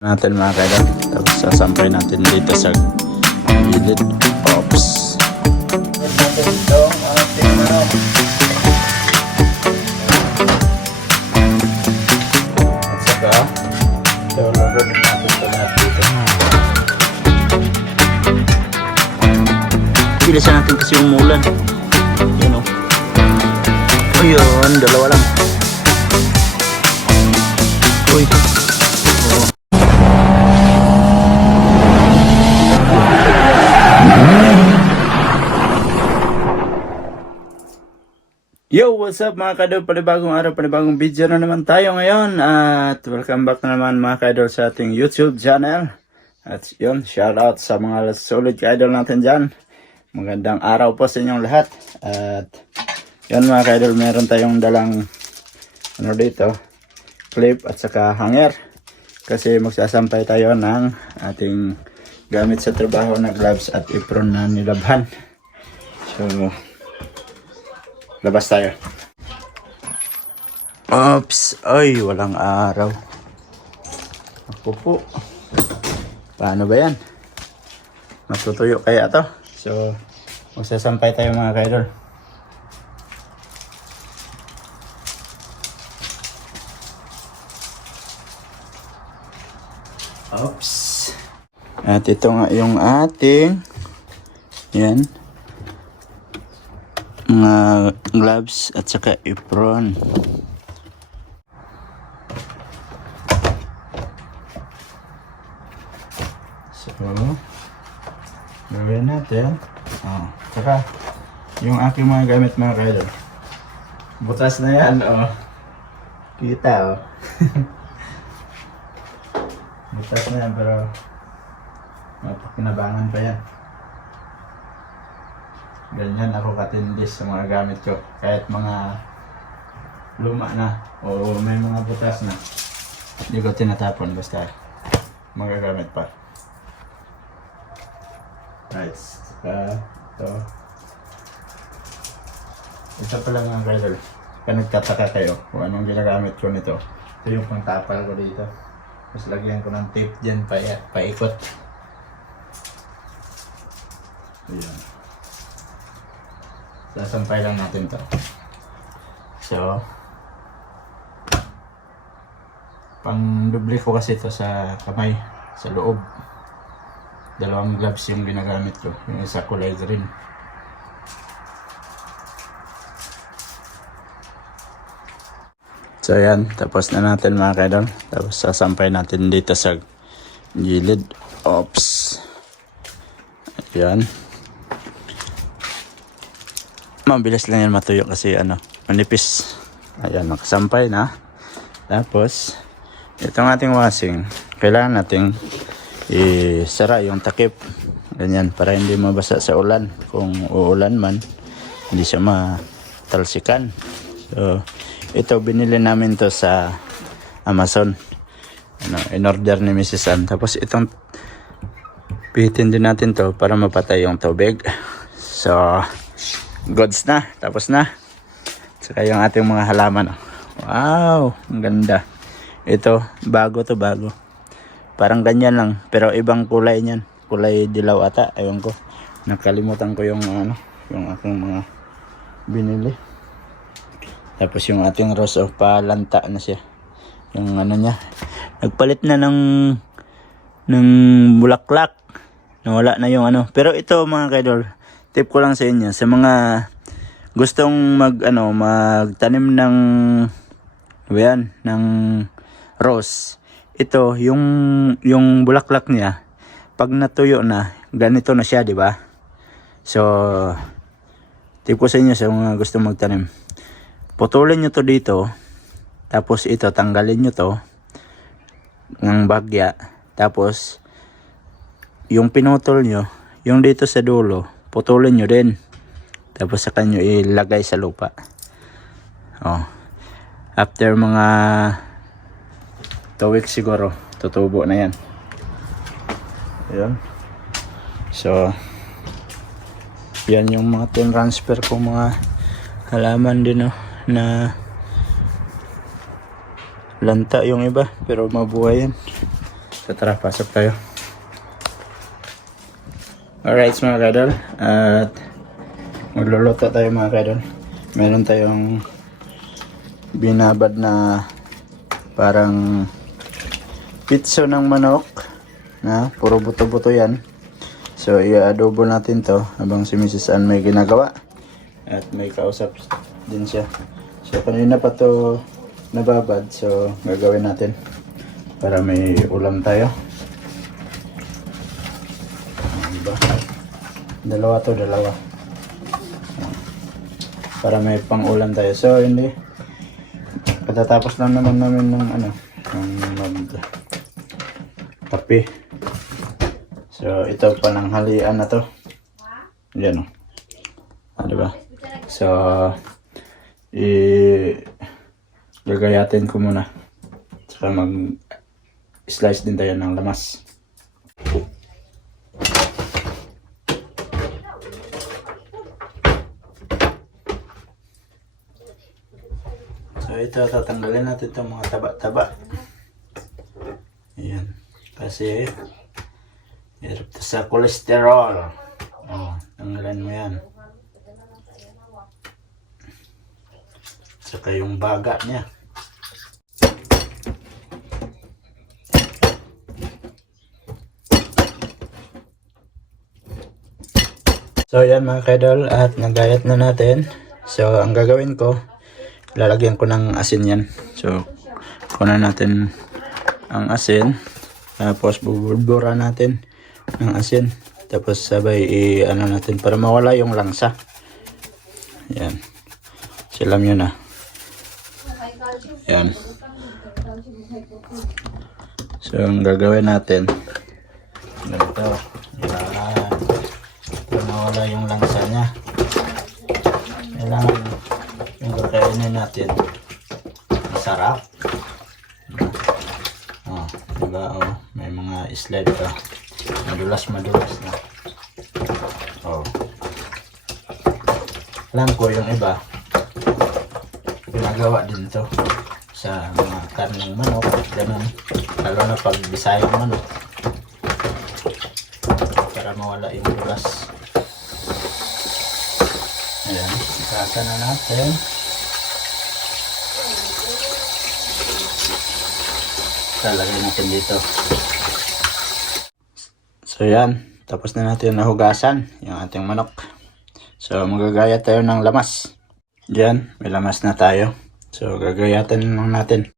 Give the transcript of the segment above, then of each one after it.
natin mga kailan. Tapos sasampay natin dito sa gilid. Oops. natin ito ang ating ano. At saka, ito lagyan natin ito dito. Bilisan natin kasi umulan. Yun o. Ayun, dalawa lang. Uy. Yo, what's up mga kadol? Panibagong araw, panibagong video na naman tayo ngayon. At welcome back na naman mga kadol sa ating YouTube channel. At yun, shout out sa mga solid kadol natin dyan. Magandang araw po sa inyong lahat. At yun mga kadol, meron tayong dalang ano dito, clip at saka hanger. Kasi magsasampay tayo ng ating gamit sa trabaho na gloves at apron na nilabhan. So, Labas tayo. Oops. Ay, walang araw. Ako po. Paano ba yan? Matutuyo kaya to? So, magsasampay tayo mga kaidol. Oops. At ito nga yung ating yan mga gloves at saka apron. So, gawin natin. Oh, saka, yung aking mga gamit mga kaidol. Butas na yan, oh. Kita, oh. Butas na yan, pero mapakinabangan pa yan. Ganyan ako katindis sa mga gamit ko. Kahit mga luma na o may mga butas na. Hindi ko tinatapon basta magagamit pa. Right. Saka ito. Ito pala mga kaidol. Kaya nagtataka kayo kung anong ginagamit ko nito. Ito yung pangtapal ko dito. Tapos lagyan ko ng tape dyan pa, paikot. Ayan. Sasampay lang natin to. So, pang doble ko kasi to sa kamay, sa loob. Dalawang gloves yung ginagamit ko. Yung isa kulay green. So yan, tapos na natin mga kaidol. Tapos sasampay natin dito sa gilid. Oops. Ayan. Mabilis lang yan matuyo kasi ano, manipis. Ayan, nakasampay na. Tapos, itong ating washing, kailangan nating isara yung takip. Ganyan, para hindi mabasa sa ulan. Kung uulan man, hindi siya matalsikan. So, ito, binili namin to sa Amazon. Ano, in order ni Mrs. Ann. Tapos itong pihitin din natin to para mapatay yung tubig. So, goods na. Tapos na. Saka yung ating mga halaman. oh. Wow, ang ganda. Ito, bago to bago. Parang ganyan lang. Pero ibang kulay niyan. Kulay dilaw ata. Ayun ko. Nakalimutan ko yung ano, yung aking mga binili. Tapos yung ating rose of palanta na siya. Yung ano niya. Nagpalit na ng ng bulaklak. Nawala na yung ano. Pero ito mga kaidol, tip ko lang sa inyo sa mga gustong mag ano magtanim ng ano ba yan, ng rose. Ito yung yung bulaklak niya pag natuyo na ganito na siya, di ba? So tip ko sa inyo sa mga gustong magtanim. Putulin nyo to dito. Tapos ito, tanggalin nyo to ng bagya. Tapos, yung pinutol nyo, yung dito sa dulo, putulin nyo din. Tapos sa kanyo ilagay sa lupa. Oh. After mga 2 weeks siguro, tutubo na yan. Ayan. So, yan yung mga transfer ko mga halaman din oh, na lanta yung iba pero mabuhay yan So tara, pasok tayo. Alright mga kadol. At magluluto tayo mga kadol. Meron tayong binabad na parang pitso ng manok na puro buto-buto yan. So i-adobo natin to habang si Mrs. Ann may ginagawa. At may kausap din siya. So kanina pa to nababad. So gagawin natin para may ulam tayo. Ano ba? Dalawa to, dalawa. Para may pang-ulam tayo. So hindi. Katatapos lang naman namin ng ano, ng mag kape. So ito pananghalian na to. Yan o. Ah, diba? So, i gagayatin ko muna. Saka mag slice din tayo ng lamas. So ito, tatanggalin natin itong mga taba-taba. Ayan. Kasi, hirap sa kolesterol. Oh, tanggalan mo yan. Saka yung baga niya. So yan mga kadol at nagayat na natin. So ang gagawin ko, lalagyan ko ng asin yan. So kunan natin ang asin. Tapos bubulbura natin ng asin. Tapos sabay i ano natin para mawala yung langsa. Yan. Silam yun ah. Yan. So ang gagawin natin ganito. Yan. Para mawala yung langsa niya. Kailangan yung kakainin natin masarap. Oh, diba? Oh, may mga slide pa. Madulas madulas na. Oh. Alam ko yung iba ginagawa din to sa mga karning manok ganun lalo na pag bisayang manok para mawala yung dulas ayan sasa na natin lalagay natin dito so yan tapos na natin nahugasan yung ating manok so magagaya tayo ng lamas Diyan, may lamas na tayo. So, gagayatin lang natin.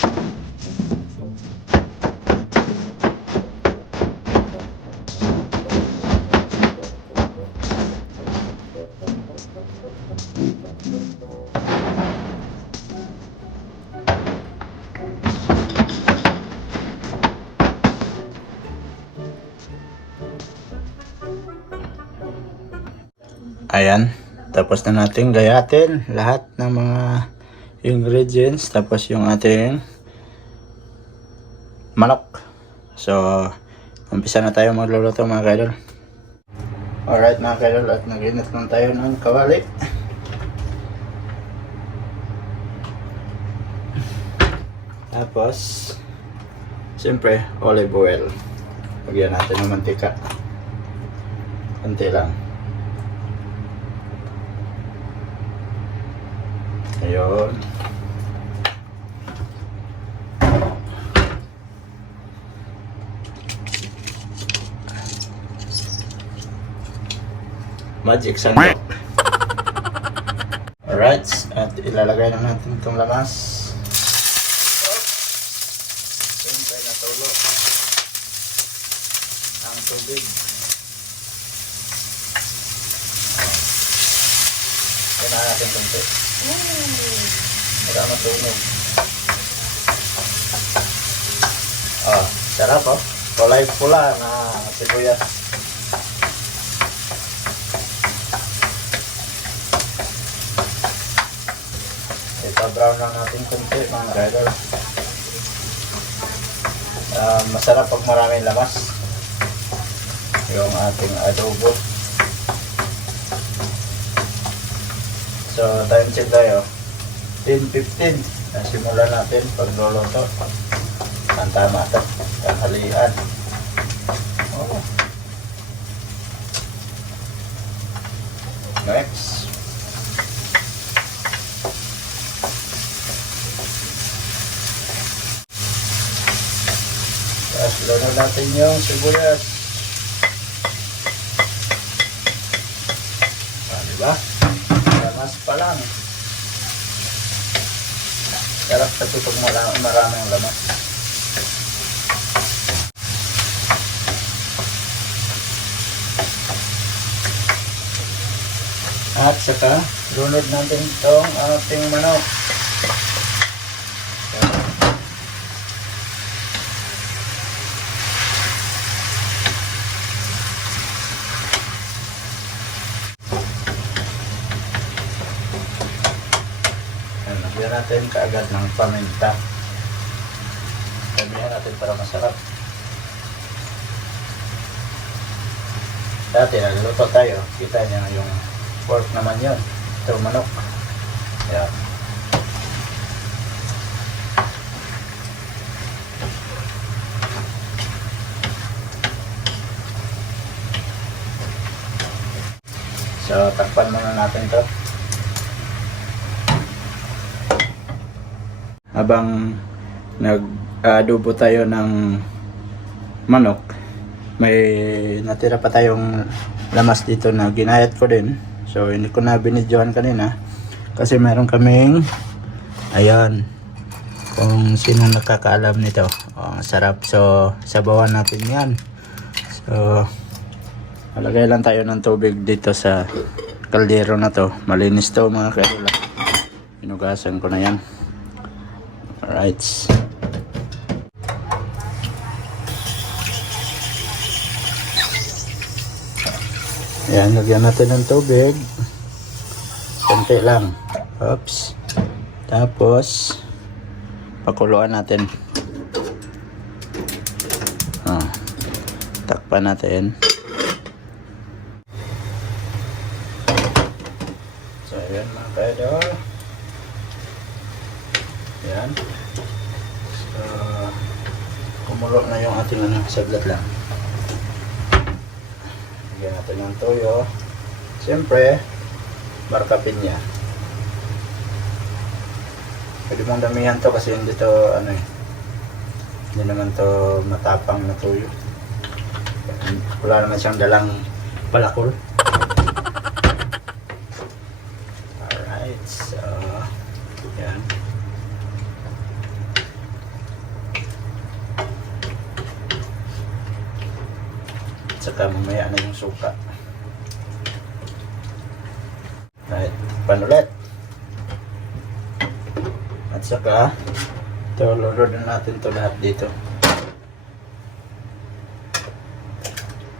Thank you. Tapos na natin gayatin lahat ng mga ingredients. Tapos yung ating manok. So, umpisa na tayo magluluto mga kaidol. Alright mga kaidol at naginit lang tayo ng kawali. Tapos, siyempre, olive oil. Lagyan natin ng mantika. Kunti lang. Ayun. Magic sandok. Alright, at ilalagay na natin itong lamas. Siyempre natulo ang tubig. Kailangan natin itong. Para matunog. Ah, sarap oh. Kulay pula na sibuyas. Ipa-brown lang natin konti mga brother. Ah, masarap pag maraming lamas. Yung ating adobo. So, time check tayo. 10.15. Ah, Simulan natin pagluluto. Ang tama ito. Tanghalian. Oh. Next. Tapos lalo natin yung sibuyas. Ah, diba? Lamas pa lang. Sarap kasi pag mala- maraming lamas. At saka, lunod natin itong ating manok. Ayan, Lagyan natin kaagad ng paminta. Sabihan natin para masarap. Dati nagluluto tayo, kita niya yung pork naman yun. Ito manok. Ayan. So, takpan muna natin to. Habang nag-adobo tayo ng manok, may natira pa tayong lamas dito na ginayat ko din. So, hindi ko na binidyohan kanina. Kasi meron kaming, ayan, kung sino nakakaalam nito. Oh, sarap. So, sabawan natin yan. So, malagay lang tayo ng tubig dito sa kaldero na to. Malinis to mga kaila. Pinugasan ko na yan. Alright. Yan, lagyan natin ng tubig. Konti lang. Oops. Tapos, pakuluan natin. Ah. Takpan natin. So, ayan mga kaidol. Ayan. So, kumulo na yung ating ano, saglit lang. Lagyan natin ng toyo. Siyempre, markapin niya. Pwede mong damihan to kasi hindi to ano eh. Hindi naman to matapang na toyo. Wala naman siyang dalang palakol. Alright, so yan. At saka mamaya na yung suka. Right, panulit. At saka, ito, lulod na natin to lahat dito.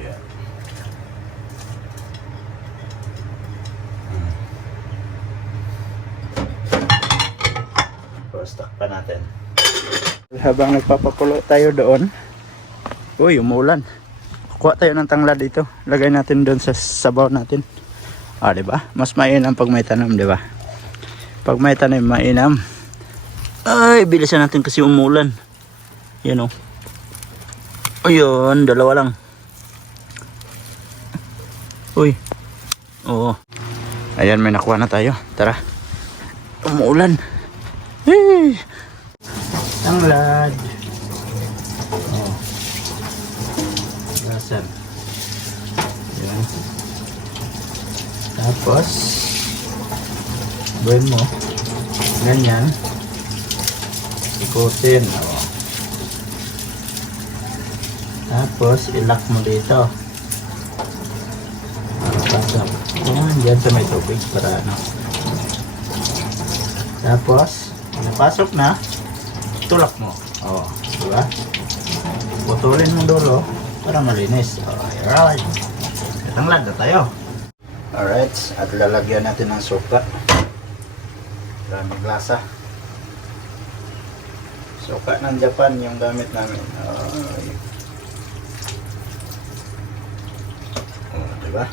Yan. Hmm. Tapos takpan natin. Habang nagpapakulo tayo doon, uy, umulan. Kuha tayo ng tanglad dito. Lagay natin doon sa sabaw natin. Ah, ba? Mas mainam pag may tanam, ba? Pag may tanim, mainam. Ay, bilisan natin kasi umulan. Yan o. Ayun, dalawa lang. Uy. Oo. Ayan, may nakuha na tayo. Tara. Umuulan. Hey. Tanglad. Lasan. Yan. Tapos, buhin mo. Ganyan. Ikutin. Oh. Tapos, ilak mo dito. Para pasok. Yan, dyan sa may tubig para ano. Tapos, napasok na, tulak mo. Oh, di ba? Putulin mo dulo para malinis. Alright. Katanglag na tayo. Alright, at lalagyan natin ng suka. Para maglasa. Suka ng Japan yung gamit namin. Ay. Oh, di ba?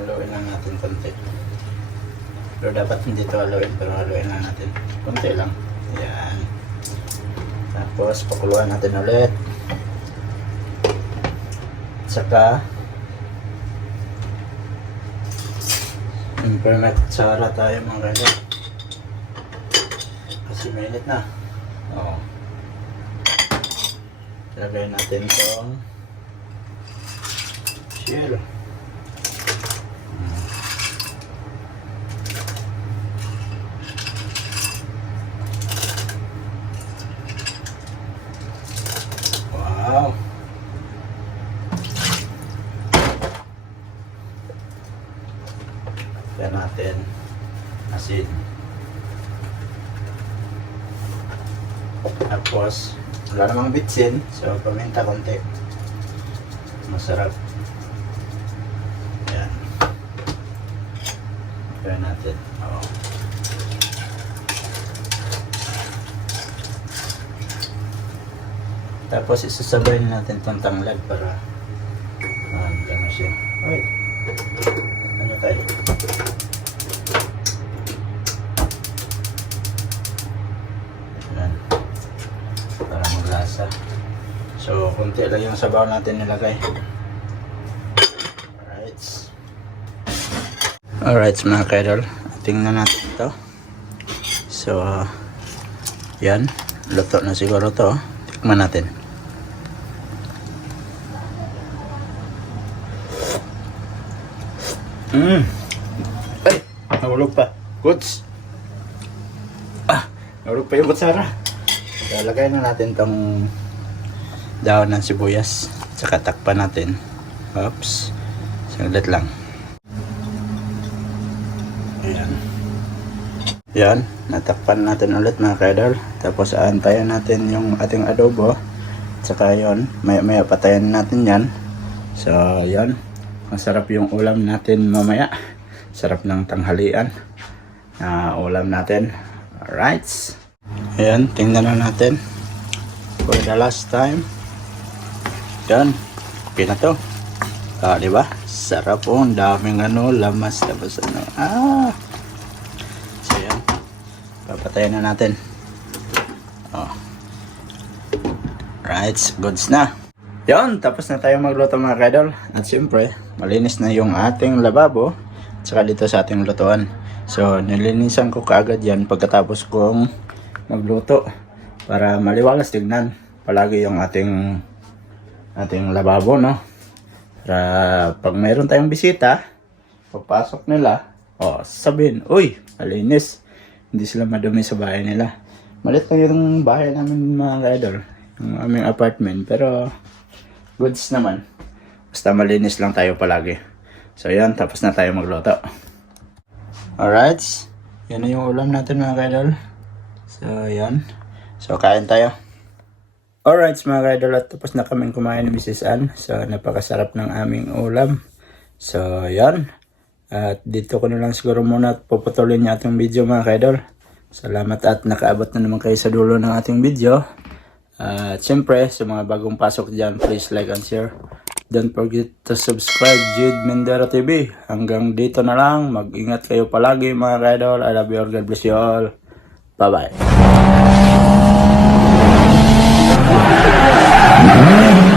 Haluin lang natin konti. Pero dapat hindi ito haluin, pero haluin lang natin. Konti lang. Yan. Tapos, pakuluan natin ulit. Saka, Siyempre may kutsara tayo mga kaya. Kasi mainit na. Oo. Lagay natin itong shell. Wow. Kaya natin asin. Tapos, wala namang bitsin. So, paminta konti. Masarap. Yan. Kaya natin. Oo. Tapos, isasabay na natin itong tanglad para um, gano'n siya. Ay! Ano tayo? Yan. Para maglasa. Lang yung sabaw natin nilagay. Alright. Alright mga kaidol. Tingnan natin ito. So, ah, yan. Luto na siguro to. Tikman natin. Mmm. Ay, nahulog pa. Goods. Ah, nahulog pa yung kutsara. Lalagay na natin tong dahon ng sibuyas. Tsaka takpan natin. Oops. Saglit lang. Ayan. Yan. Natakpan natin ulit mga kaidol. Tapos aantayan natin yung ating adobo. Tsaka yon maya maya patayin natin yan. So, yan. Masarap yung ulam natin mamaya. Sarap ng tanghalian na ulam natin. Alright. Ayan, tingnan na natin. For the last time. Yan. Okay na to. Ah, di ba? Sarap po. Ang daming ano, lamas. Tapos ano. Ah. So, yan. Papatayin na natin. Oh. Right, goods na. Yon, tapos na tayo magluto mga kadol. At siyempre, malinis na yung ating lababo. Tsaka dito sa ating lutuan. So, nilinisan ko kaagad yan pagkatapos kong magluto. Para maliwalas tignan. Palagi yung ating ating lababo, no? Para pag mayroon tayong bisita, pagpasok nila, oh, sabihin, uy, malinis. Hindi sila madumi sa bahay nila. Malit lang yung bahay namin mga idol. Yung aming apartment. Pero, goods naman. Basta malinis lang tayo palagi. So, yan. Tapos na tayo magluto. Alright. Yan na yung ulam natin mga idol. So, yan. So, kain tayo. Alright mga idol. At tapos na kaming kumain ni Mrs. Ann. So, napakasarap ng aming ulam. So, yan. At dito ko na lang siguro muna at puputulin yung ating video mga idol. Salamat at nakaabot na naman kayo sa dulo ng ating video. At syempre, sa mga bagong pasok dyan, please like and share. Don't forget to subscribe, Jude Mendera TV. Hanggang dito na lang. Mag-ingat kayo palagi mga idol. I love you all. God bless you all. Bye-bye. Mm-hmm.